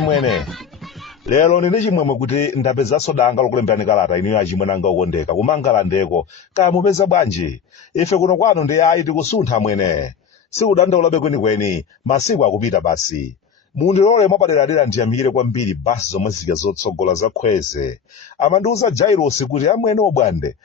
Achimwene. Lero nini chimwemwe kuti ndapeza sodanga lokulembera Kalata iniyo achimwene anga okondeka kumangala ndeko kaya mupeza bwanji ife kuno kwanu ndi ayi tikusuntha mwene sikudandaulabe kwenikweni masiku akupita basi mundilole mwapaderadera ndiyamikire kwambiri basi zomwe zija zotsogola zakhweze amandiuza Jairosi kuti amwene obwande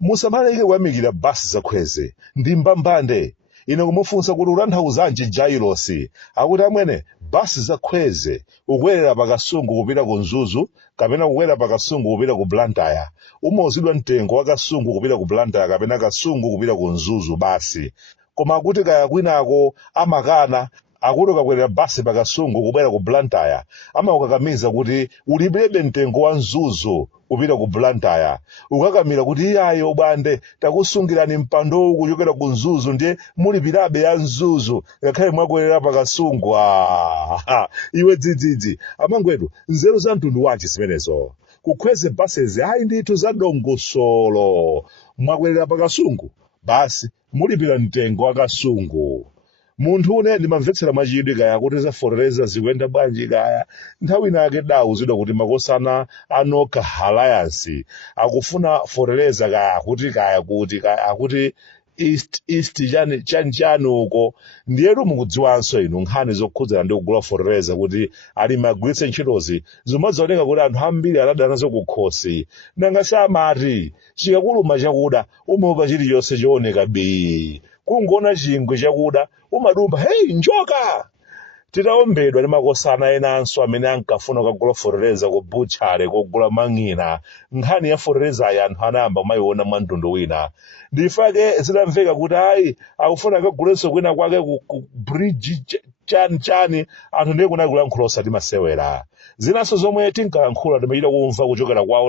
musamaleke kuyamikira basi zakhweze ndi mbambande ine kumufunsa kuti utanthauzanji Jairosi akuti amwene basi zakhweze ukwelera pakasungu kupita ku Nzuzu kapena kukwera pakasungu kupita ku Blantyre umozidwa mtengo wa kasungu kupita ku Blantyre kapena kasungu kupita ku Nzuzu basi koma akuti kaya kwinako amakana akuti ukakwelera basi pakasungu kubwera ku Blantyre amaukakamiza kuti ulipirebe mtengo wa Nzuzu kupita ku Blantyre ukakamira kuti iyayi obwande takusungirani mpando kuchokera ku Nzuzu ndiye mulipirabe ya Nzuzu ngakhale mwakwelera pakasungu iwe dzidzidzi amangwedu nzeru za mtundu wanji zimenezo kukhweze basezi ayi ndithu za dongosolo mwakwelera pakasungu basi mulipira mtengo wa kasungu munthu une ndimamvetsera machidwi kaya kuti zaforereza zikuyenda bwanji kaya nthawi inake dauzidwa kuti makosana anoka alliance akufuna forereza kaya akuti east chani uko ndiyetu mukudziwanso inu nkhani zokhudzana ndi kugula forereza kuti alimi agwiritse ntchitozi zimadzaoneka kuti anthu ambiri adada nazo kukhosi nanga samati chikakuluma chakuda umaopa chilichonse chooneka bii kungoona chingwe chakuda umadumba hey njoka titaombedwa ndi makosana enanso amene ankafuna kugula forereza ku butchale kugula mang'ina nkhani ya forereza aya anthu anayamba kumayiona mwa mtundu wina ndifake zidamveka kuti ayi akufuna kagulenso kwina kwake ku bridge chani anthu ndiye kunali kulankhula osati masewera zinanso zomwe tinkalankhula timachita kumva kuchokera kwa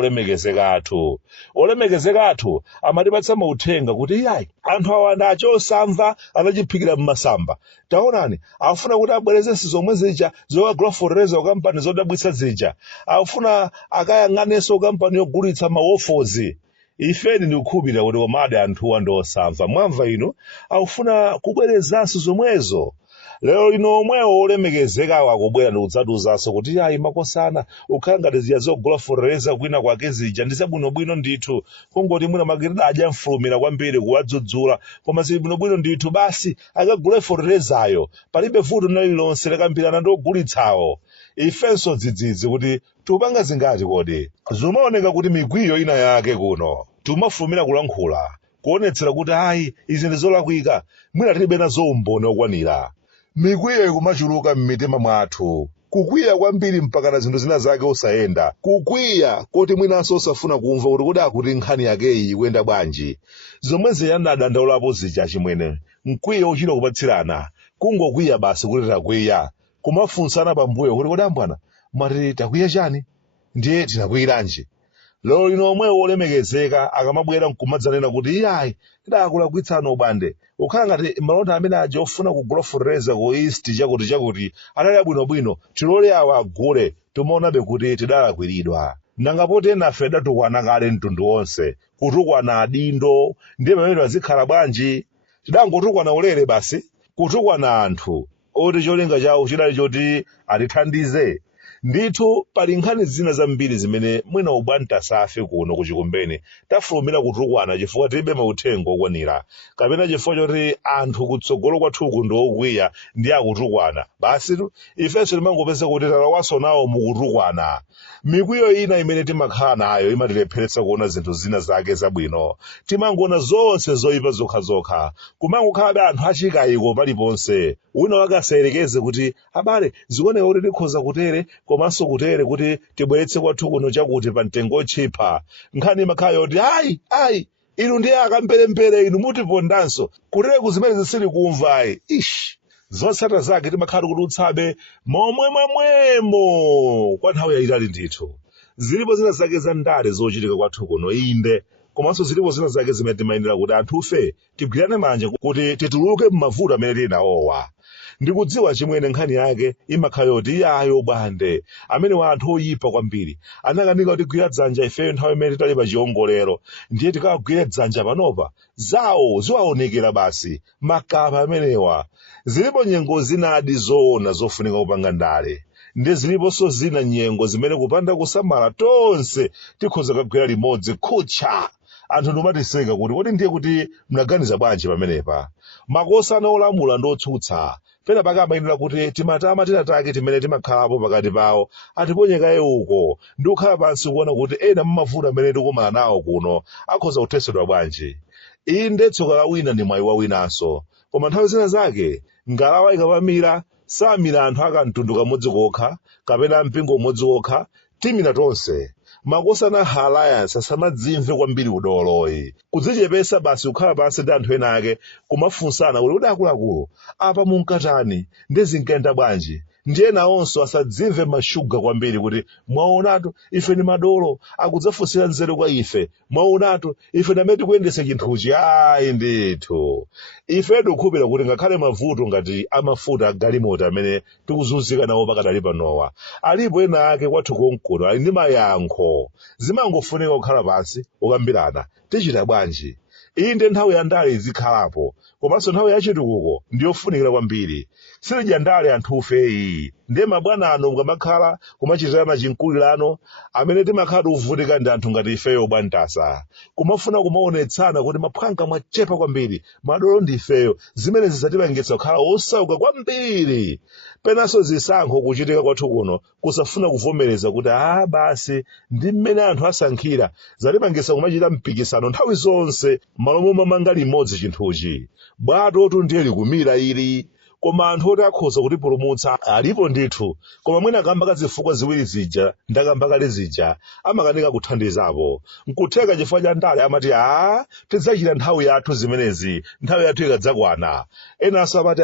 olemekezeka athu amatipatsa mauthenga kuti iyayi anthu awa ndachosamva anachiphikira mmasamba taonani afuna kuti abwerezenso zomwe zija zokagula forereza kampani zodabwitsa zija afuna akayang'anenso kampani yogulitsa mawofozi ifeni ndikukhulupirira kuti komade anthuwa ndosamva mwamva inu akufuna kubwerezanso zomwezo lero lino omwewo olemekezeka akubwera ndikudzatiuzanso kuti ayi makosana ukhala ngati zija zogula forereza kwina kwake zija ndi zabwinobwino ndithu kungoti mwina makirida adya mfulumira kwambiri kuwadzudzula koma zili bwinobwino ndithu basi akagule forerezayo palibe vuto lililonse likambirana ndi ogulitsawo ifenso dzidzidzi kuti tupanga zingati kodi zimaoneka kuti migwiyo ina yake kuno tumafulumira kulankhula kuonetsera kuti ayi izi ndi zolakwika mwina tilibe nazo umboni okwanira migwiyo ikumachuluka m'mitima mwathu kukwiya kwambiri mpaka na zinthu zina zake osayenda kukwiya kuti mwinanso osafuna kumva kuti kodi akuti nkhani yakeyi ikuyenda bwanji zomwe ziyandadandaulapo zija chimwene mkwiyo uchita kupatsirana kungokwiya basi kuti takwiya kumafunsana pambuyo kuti kodi ambwana mwati takwiya chani ndiye tinakwiyiranji lero lino omwewo olemekezeka akamabwera nkumadzanena kuti iyayi tidakulakwitsana obwande ukhala ngati malonda amene aja ofuna kugula forereza ku east chakuti anali abwinobwino tilole awa agule timaonabe kuti tidalakwiridwa nanga poti nafe datukwana kale mtundu wonse kutukwana adindo ndiye pamene pazikhala bwanji tidangotukwana ulere basi kutukwana anthu oti cholinga chawo chidali choti atithandize ndithu pali nkhani zina zambiri zimene mwina ubwante asafe kuno kuchikumbeni tafulumira kutukwana chifukwa tilibe mauthenga okwanira kapena chifukwa choti anthu kutsogolo kwathuku ndi okwiya ndi akutukwana basi ifenso timangopeza kuti talawaso nawo mukutukwana mikwiyo ina imene timakhala nayo imatilepheretsa kuona zinthu zina zake zabwino timangoona zonse zoyipa zokhazokha kumangokhalabe anthu achikayiko paliponse wina wake asayerekeze kuti abale zikuoneka kuti tikhoza kutere komanso kutere kuti tibweretse kwathu kuno chakuti pa mtengo otchipa nkhani imakhala yoti ayi inu ndiye akamperempere inu mutipondanso kutere kuzimene zisili kumva zotsata zake timakhala tikutulutsabe momwemo kwa nthawi yayitali ndithu zilipo zina zake za ndale zochitika kwathu kuno inde komanso zilipo zina zake zimene timayendera kuti anthufe tigwirane manja kuti tituluke m'mavuto amene tili nawowa ndikudziwa chimwene nkhani yake imakhala yoti iyayo obwande amene wa anthu oyipa kwambiri anakanika kuti gwira dzanja ifeyo nthawi imene titali pa chiongolero ndiye tikagwire dzanja panopa zawo ziwaonekera basi makapa amenewa zilipo nyengo zinadi zoona zofunika kupanga ndale ndi ziliponso zina nyengo zimene kupanda kusamala tonse tikhoza kagwera limodzi kutcha. Anthu ndimatiseka kuti kodi ndiye kuti mnaganiza bwanji pamenepa. Makosana olamula ndi otsutsa pena pake amayenera kuti timatama tinatake timene timakhalapo pakati pawo atiponyekaye uko ndi kukhala pansi kuona kuti ena mmavuto amene tikumana nawo kuno akhoza kuthetsedwa bwanji. Inde tsoka la wina ndi mwayi wa winanso, koma nthawi zina zake ngalawa ikamamira samira anthu akamtundu kamodzi kokha kapena mpingo umodzi kokha, timira tonse. Makosana alliance asamadzimve kwambiri udoloyi, kudzichepesa basi kukhala pansi ndi anthu ena ake kumafunsana kuti akuluakulu apa munkatani ndi zinkayenda bwanji. Ndi ena onso asadzimve mashuga kwambiri kuti mwaonatu ife ni madolo akudzafunsira nzeru kwa ife, mwaonatu ife ndamene tikuyendesa chinthuchi. Ayi ndithu ife tikukhulupirira kuti ngakhale mavuto ngati amafuta agalimoto amene tikuzunzika nawo pakadali panowa, alipo ena ake kwathu konkuno ali ndi mayankho. Zimangofunika kukhala pansi ukambirana tichita bwanji. Inde nthawi ya ndale izikhalapo, komanso nthawi ya chitukuko ndiyofunikira kwambiri. Silidya ndale anthufeyi, ndiye mabwana ano mukamakhala kumachitirana chinkulirano amene timakhala tikuvutika ndi anthu ngati ifeyo bwantasa, kumafuna kumaonetsana kuti maphwanga mwachepa kwambiri, madolo ndi ifeyo, zimene zisatipangitsa kukhala osauka kwambiri. Penanso zisankho kuchitika kwathu kuno kusafuna kuvomereza kuti basi ndi mmene anthu asankhira zatipangitsa kumachita mpikisano nthawi zonse malo momanga limodzi chinthuchi. Bwatotu ndiye likumira ili, koma anthu oti akhoza kutipulumutsa alipo ndithu, koma mwina akamba kazifukwa ziwiri zija ndakamba kale zija amakanika kuthandizapo. Nkutheka chifukwa cha ndale amati tidzachita nthawi yathu zimenezi, nthawi yathu ikadzakwana. Enanso amati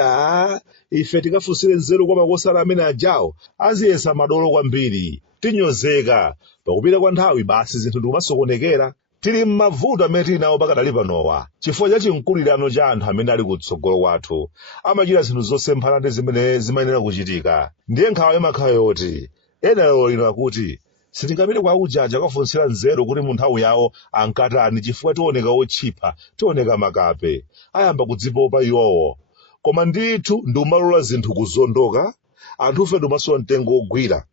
ife tikafunsire nzeru kwa makosana amene ajawo aziyesa madolo kwambiri, tinyozeka. Pakupita kwa nthawi basi zinthu ndikumasokonekera. Tili m'mavuto amene tili nawo pakadali panowa chifukwa cha chinkulirano cha anthu amene ali kutsogolo kwathu, amachita zinthu zosemphana ndi zimene zimayenera kuchitika. Ndiye nkhawa imakhala yoti ena lero lino akuti sitingapite kwa ujaja kafunsira nzeru kuti mu nthawi yawo ankatani chifukwa tioneka otchipa, tioneka makape. Ayamba kudzipopa iwowo, koma ndithu ndikumalola zinthu kuzondoka, anthufe ndimasowa mtengo ogwira.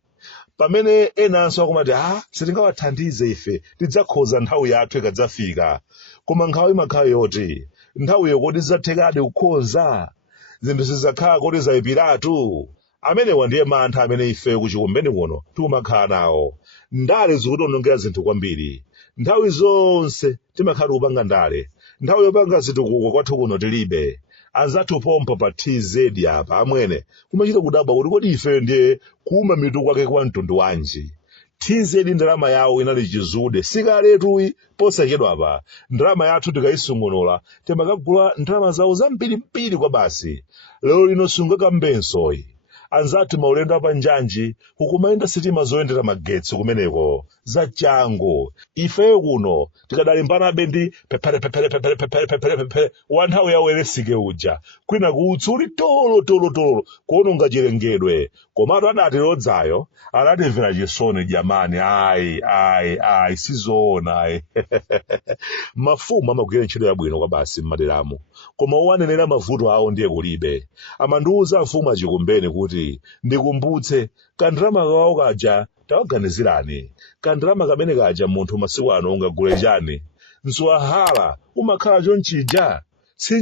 Pamene enanso akumati sitingawathandize ife, tidzakhoza nthawi yathu ikadzafika. Koma nkhawa imakhala yoti nthawi yokoti zathekadi kukhoza, zinthu zidzakhala kuti zayipiratu. Amenewa ndiye mantha amene ife kuchikumbeni kuno tikumakhala nawo. Ndale zikutionongera zinthu kwambiri. Nthawi zonse timakhala kupanga ndale, nthawi yopanga zitukuko kwathu kuno tilibe. Anzathu pompa pa TZ apa amwene kumachita kudabwa kuti kodi ife ndiye kuma mitu kwake kwa mtundu wanji. TZ ndalama yawo inali chizude sikaletu posachedwa apa. Ndalama yathu tikayisungunula timakagula ndalama zawo zambirimbiri kwa basi. Lero lino sungakambensoyi. Anzathu maulendo apanjanji kukumayenda sitima zoyendera magetsi kumeneko zachangu. Ifeyo kuno tikadalimbanabe ndi pepere wa nthawi yawo eresike uja kwina kuutsuli tolo kuononga chilengedwe. Komatu adati lodzayo anatimvera chisoni jamani. Ayi sizoona. Mafumu amagwira ntchito yabwino kwa basi m'maderamo, koma owanenera mavuto awo ndiye kulibe. Amandiwuza mfumu achikumbeni kuti ndikumbutse kandrama kawo kaja tawaganizirani. Kandrama kamene kaja munthu masiku ano ungagule chani? Nsuwahala umakhala chonchija.